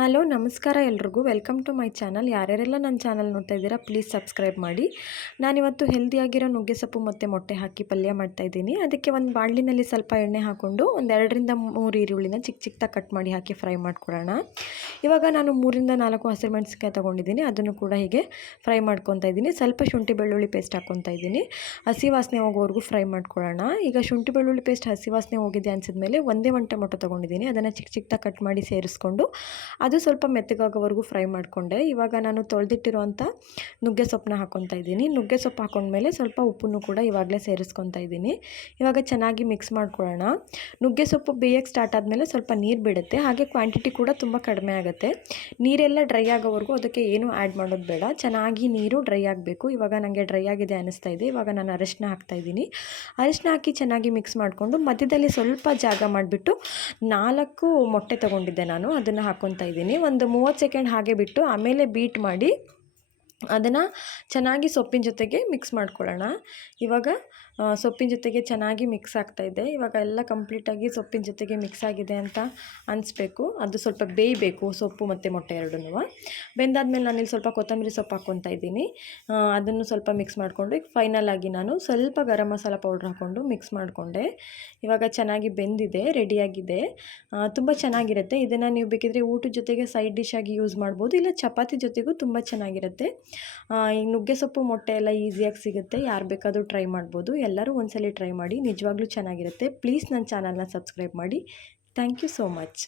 Hello ನಮಸ್ಕಾರ ಎಲ್ರಿಗೂ welcome to my channel. ಯಾರ್ಯಾರೆಲ್ಲ ನನ್ನ ಚಾನಲ್ ನೋಡ್ತಾ ಇದ್ದೀರಾ ಪ್ಲೀಸ್ ಸಬ್ಸ್ಕ್ರೈಬ್ ಮಾಡಿ. ನಾನಿವತ್ತು ಹೆಲ್ದಿಯಾಗಿರೋ ನುಗ್ಗೆ ಸೊಪ್ಪು ಮತ್ತು ಮೊಟ್ಟೆ ಹಾಕಿ ಪಲ್ಯ ಮಾಡ್ತಾಯಿದ್ದೀನಿ. ಅದಕ್ಕೆ ಒಂದು ಬಾಣಲಿನಲ್ಲಿ ಸ್ವಲ್ಪ ಎಣ್ಣೆ ಹಾಕ್ಕೊಂಡು ಒಂದು 2ರಿಂದ 3 ಈರುಳ್ಳಿನ ಚಿಕ್ಕ ಚಿಕ್ಕದಾಗಿ ಕಟ್ ಮಾಡಿ ಹಾಕಿ ಫ್ರೈ ಮಾಡ್ಕೊಳ್ಳೋಣ. ಇವಾಗ ನಾನು 3ರಿಂದ 4 ಹಸಿಮೆಣಸಿನಕಾಯಿ ತೊಗೊಂಡಿದ್ದೀನಿ, ಅದನ್ನು ಕೂಡ ಹೀಗೆ ಫ್ರೈ ಮಾಡ್ಕೊತಾ ಇದ್ದೀನಿ. ಸ್ವಲ್ಪ ಶುಂಠಿ ಬೆಳ್ಳುಳ್ಳಿ ಪೇಸ್ಟ್ ಹಾಕ್ಕೊತಾ ಇದ್ದೀನಿ. ಹಸಿ ವಾಸನೆ ಹೋಗೋವರೆಗೂ ಫ್ರೈ ಮಾಡ್ಕೊಳ್ಳೋಣ. ಈಗ ಶುಂಠಿ ಬೆಳ್ಳುಳ್ಳಿ ಪೇಸ್ಟ್ ಹಸಿ ವಾಸನೆ ಹೋಗಿದೆ ಅನಿಸಿದ್ಮೇಲೆ ಒಂದೇ ಒಂದು ಟೊಮೊಟೊ ತೊಗೊಂಡಿದ್ದೀನಿ, ಅದನ್ನು ಚಿಕ್ಕ ಚಿಕ್ಕದಾಗಿ ಕಟ್ ಮಾಡಿ ಸೇರಿಸ್ಕೊಂಡು ಅದು ಸ್ವಲ್ಪ ಮೆತ್ತಗಾಗೋವರೆಗೂ ಫ್ರೈ ಮಾಡಿಕೊಂಡೆ. ಇವಾಗ ನಾನು ತೊಳೆದಿಟ್ಟಿರುವಂಥ ನುಗ್ಗೆ ಸೊಪ್ಪನ್ನ ಹಾಕ್ಕೊತಾ ಇದ್ದೀನಿ. ನುಗ್ಗೆ ಸೊಪ್ಪು ಹಾಕೊಂಡ್ಮೇಲೆ ಸ್ವಲ್ಪ ಉಪ್ಪನ್ನು ಕೂಡ ಇವಾಗಲೇ ಸೇರಿಸ್ಕೊತಾ ಇದ್ದೀನಿ. ಇವಾಗ ಚೆನ್ನಾಗಿ ಮಿಕ್ಸ್ ಮಾಡ್ಕೊಳ್ಳೋಣ. ನುಗ್ಗೆ ಸೊಪ್ಪು ಬೇಯಕ್ಕೆ ಸ್ಟಾರ್ಟ್ ಆದಮೇಲೆ ಸ್ವಲ್ಪ ನೀರು ಬಿಡುತ್ತೆ, ಹಾಗೆ ಕ್ವಾಂಟಿಟಿ ಕೂಡ ತುಂಬ ಕಡಿಮೆ ಆಗುತ್ತೆ. ನೀರೆಲ್ಲ ಡ್ರೈ ಆಗೋವರೆಗೂ ಅದಕ್ಕೆ ಏನೂ ಆ್ಯಡ್ ಮಾಡೋದು ಬೇಡ, ಚೆನ್ನಾಗಿ ನೀರು ಡ್ರೈ ಆಗಬೇಕು. ಇವಾಗ ನನಗೆ ಡ್ರೈ ಆಗಿದೆ ಅನ್ನಿಸ್ತಾ ಇದೆ. ಇವಾಗ ನಾನು ಅರಿಶಿನ ಹಾಕ್ತಾಯಿದ್ದೀನಿ. ಅರಿಶಿನ ಹಾಕಿ ಚೆನ್ನಾಗಿ ಮಿಕ್ಸ್ ಮಾಡಿಕೊಂಡು ಮಧ್ಯದಲ್ಲಿ ಸ್ವಲ್ಪ ಜಾಗ ಮಾಡಿಬಿಟ್ಟು 4 ಮೊಟ್ಟೆ ತೊಗೊಂಡಿದ್ದೆ ನಾನು, ಅದನ್ನು ಹಾಕ್ಕೊತಾ ಇದ್ದೀನಿ. ಒಂದು 30 ಸೆಕೆಂಡ್ ಹಾಗೆ ಬಿಟ್ಟು ಆಮೇಲೆ ಬೀಟ್ ಮಾಡಿ ಅದನ್ನು ಚೆನ್ನಾಗಿ ಸೊಪ್ಪಿನ ಜೊತೆಗೆ ಮಿಕ್ಸ್ ಮಾಡ್ಕೊಳ್ಳೋಣ. ಇವಾಗ ಸೊಪ್ಪಿನ ಜೊತೆಗೆ ಚೆನ್ನಾಗಿ ಮಿಕ್ಸ್ ಆಗ್ತಾಯಿದೆ. ಇವಾಗ ಎಲ್ಲ ಕಂಪ್ಲೀಟಾಗಿ ಸೊಪ್ಪಿನ ಜೊತೆಗೆ ಮಿಕ್ಸ್ ಆಗಿದೆ ಅಂತ ಅನಿಸ್ಬೇಕು. ಅದು ಸ್ವಲ್ಪ ಬೇಯಬೇಕು, ಸೊಪ್ಪು ಮತ್ತು ಮೊಟ್ಟೆ ಎರಡನ್ನೂ. ಬೆಂದಾದ್ಮೇಲೆ ನಾನಿಲ್ಲಿ ಸ್ವಲ್ಪ ಕೊತ್ತಂಬರಿ ಸೊಪ್ಪು ಹಾಕ್ಕೊತಾ ಇದ್ದೀನಿ. ಅದನ್ನು ಸ್ವಲ್ಪ ಮಿಕ್ಸ್ ಮಾಡಿಕೊಂಡು ಈಗ ಫೈನಲಾಗಿ ನಾನು ಸ್ವಲ್ಪ ಗರಂ ಮಸಾಲ ಪೌಡ್ರ್ ಹಾಕ್ಕೊಂಡು ಮಿಕ್ಸ್ ಮಾಡಿಕೊಂಡೆ. ಇವಾಗ ಚೆನ್ನಾಗಿ ಬೆಂದಿದೆ, ರೆಡಿಯಾಗಿದೆ. ತುಂಬ ಚೆನ್ನಾಗಿರುತ್ತೆ. ಇದನ್ನು ನೀವು ಬೇಕಿದ್ರೆ ಊಟದ ಜೊತೆಗೆ ಸೈಡ್ ಡಿಶ್ ಆಗಿ ಯೂಸ್ ಮಾಡ್ಬೋದು, ಇಲ್ಲ ಚಪಾತಿ ಜೊತೆಗೂ ತುಂಬ ಚೆನ್ನಾಗಿರುತ್ತೆ. ಈ ನುಗ್ಗೆ ಸೊಪ್ಪು ಮೊಟ್ಟೆ ಎಲ್ಲ ಈಸಿಯಾಗಿ ಸಿಗುತ್ತೆ, ಯಾರು ಬೇಕಾದರೂ ಟ್ರೈ ಮಾಡ್ಬೋದು. ಎಲ್ಲರೂ ಒಂದ್ಸಲ ಟ್ರೈ ಮಾಡಿ, ನಿಜವಾಗ್ಲೂ ಚೆನ್ನಾಗಿರುತ್ತೆ. ಪ್ಲೀಸ್ ನನ್ನ ಚಾನಲ್ನ ಸಬ್ಸ್ಕ್ರೈಬ್ ಮಾಡಿ. Thank you so much.